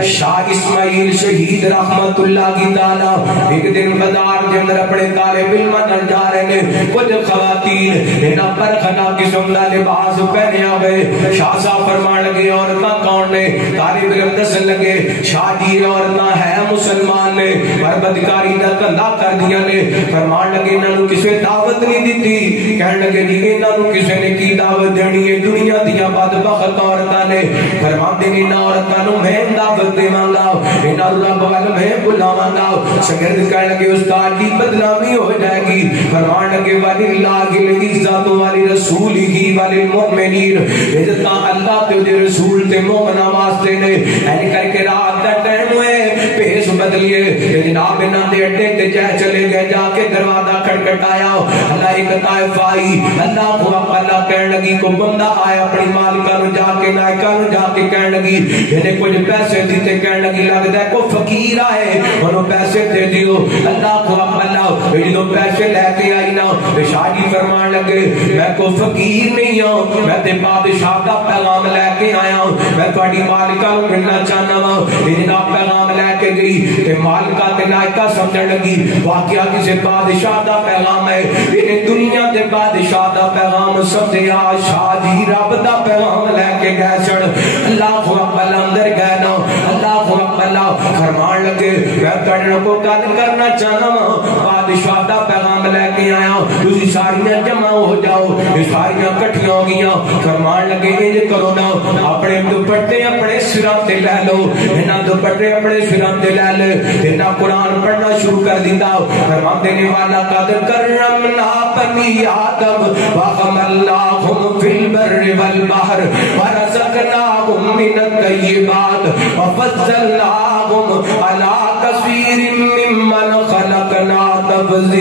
شاہ اسماعیل شہید رحمت اللہ کی تعالیٰ ایک دن بازار کے اندر اپنے طالب علم نل جا رہے ہیں. کچھ خواتین انہاں پر خنا قسم دا لباس پہنے آگئے. شاہ صاحب فرمان لگے عورتاں کون نے؟ طالب علم دسن لگے شاہ جی عورتاں ہے مسلمان نے پر بدکاری دا دھندا کر دیا نے. فرمان لگے انہاں نو کسے دعوت نہیں دیتی. کہنے لگے جی انہاں نو کسے نے کی دعوت دینی ہے؟ دنیا دیاں بدبخت عورتاں نے. فرماندے نے انہاں عورتاں نو میں دعوت دیوان گا انہاں رب وال میں بلاواں گا. شاگرد کہنے لگے استاد جی بدنامی ہو جائے گی. فرمان لگے وللہ العزت ولرسولہ وللمؤمنین. عزت اللہ تے دے رسول تے مومناں واسطے نے. این کر کے رات دا ٹائم ہوئے پیش بدلیے جناب انہاں دے اڈے تے چلے گئے. جا کے دروازہ کھٹکھٹایا اللہ ایک طائف آئی. اللہ کو اللہ کہنے لگی کو بندہ آیا اپنی مالکہ نو جا کے نائکہ نو جا کے کہنے لگی انہیں کچھ پیسے دیتے. کہنے لگی لگتا ہے کوئی فقیر آئے انہوں پیسے دے دیو. اللہ کو اللہ جو پیسے لے کے آئی نا شاہ جی فرمان لگے میں کوئی فقیر نہیں ہوں میں تے بادشاہ کا پیغام لے کے آیا ہوں. میں تھوڑی مالکہ کو ملنا چاہنا ہوں. انہاں پیغام لے کے گئی کہ مالکہ تے نائکہ سمجھنے لگی واقعہ کسی بادشاہ دا پیغام ہے. انہیں دنیا دے بادشاہ دا پیغام سمجھے آ شاہ جی رب دا پیغام لے کے گئے چڑھ. اللہ کو اللہ اندر گئے نا اللہ کو اللہ فرمان لگے میں تڑنے کو قد کرنا چاہنا ہوں بادشاہ دا پیغام لے کے آیا ہوں. تسی ساریاں جمع ہو جاؤ. یہ ساریاں کٹھیاں ہو گیا. فرمان لگے یہ کرو نا اپنے دوپٹے اپنے سراں تے لے لو. انہاں دوپٹے اپنے سراں تے لے لے انہاں قرآن پڑھنا شروع کر دیتا. فرمان دینے والا قد کرمنا بنی آدم وحملناہم فی البر والبحر ورزقناہم من الطیبات وفضلناہم علی کثیر ممن خلقنا تفضیلا.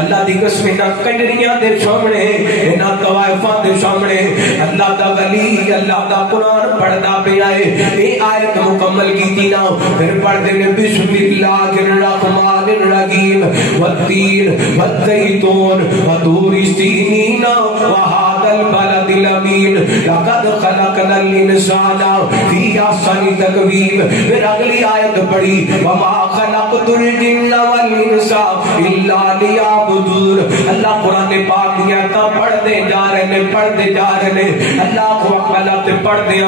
اللہ دی قسم نہ کنجریاں دے سامنے نہ طوائفاں دے سامنے اللہ دا ولی اللہ دا قرآن پڑھدا پیا ہے. یہ آیت مکمل کیتی نا پھر پڑھدے نے بسم اللہ الرحمن الرحیم والتین والزیتون وطور سینین وهذا البلد الامین لقد خلقنا الانسان فی احسن تقویم. پھر اگلی آیت پڑھی وما خلقت الجن والانس الا لیعبدون. اللہ قرآن پاک دیا تا پڑھتے جا رہے ہیں پڑھتے جا رہے ہیں. اللہ کو اقبالات پڑھتے ہیں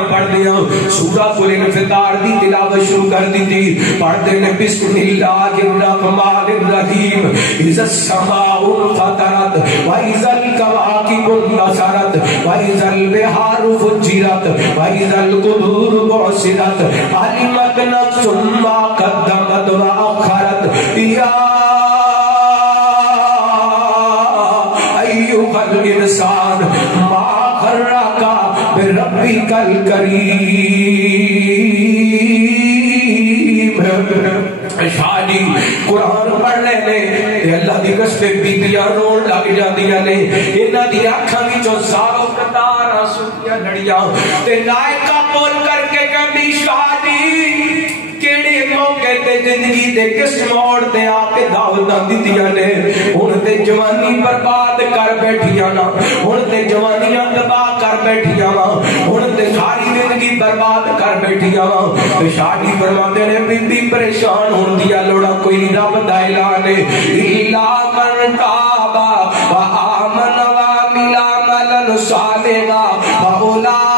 سورہ کل انفطار دی تلاوت شروع کر دی تھی. پڑھتے ہیں بسم اللہ الرحمن الرحیم اذا السماء انفطرت واذا الکواکب انتثرت واذا البحار فجرت واذا القبور بعثرت علمت نفس ما قدمت واخرت یا ایھا الانسان ما غرک بربک الکریم. شاہ جی قرآن پڑھ لینے اللہ دی قسم بیبیاں رون لگ جاندیاں نے. انہاں دی اکھاں وچوں سارو قطار آنسوئیاں لڑیاں تے نائکہ بول کر کے کہندی شاہ جی کیڑے موقع تے زندگی دے کس موڑ تے آ کے دعوتاں دتیاں نے. ہن تے جوانی برباد کر بیٹھیاں نا ہن تے جوانیاں تباہ کر بیٹھیاں وا ہن تے ساری زندگی برباد کر بیٹھیاں وا. تے شاہ جی فرماندے نے بی بی پریشان ہون دیا لوڑا کوئی رب دا اعلان ہے الا من تاب و آمن و عمل عملا صالحا فاولئک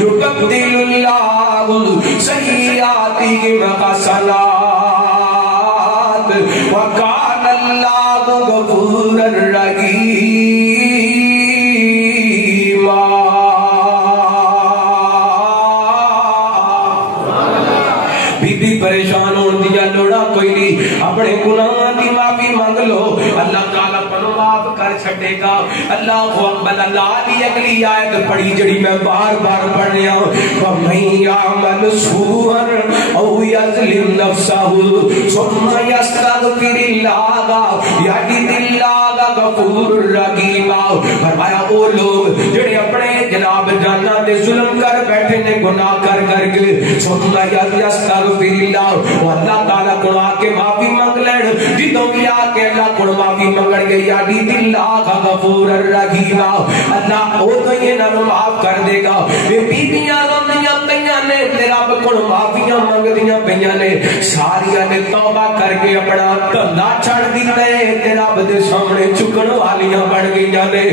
یبدل اللہ سیئاتہم حسنات وکان اللہ غفورا رحیما. پریشان ہون دیا لوڑا کوئی نہیں اپنے گناہاں دی معافی مانگ لو اللہ تعالیٰ پنو معاف کر چھٹے گا. اللہ اکبر. اللہ دی اگلی آیت پڑھی جڑی میں بار بار پڑھنے ہوں وَمَن يَعْمَلْ سُوءًا أَوْ يَظْلِمْ نَفْسَهُ ثُمَّ يَسْتَغْفِرِ اللَّهَ يَجِدِ اللَّهَ غَفُورًا رَحِيمًا. فرمایا وہ لوگ جڑے اپنے جناب جانا تے ظلم کر بیٹھے نے گناہ کر کے ثم یستغفراللہ اللہ تعالی کو آ کے معافی منگ لین جدوں بھی آ کے اللہ کو معافی منگن گے یا دی اللہ غفور الرحیم اللہ او تو یہ نہ معاف کر دے گا یہ بیبیاں روندیاں پیاں نے تے رب کو معافیاں منگدیاں پیاں نے ساریاں نے توبہ کر کے اپنا دھندا چھڑ دتا ہے تے رب دے سامنے چکن والیاں بن گئیاں نے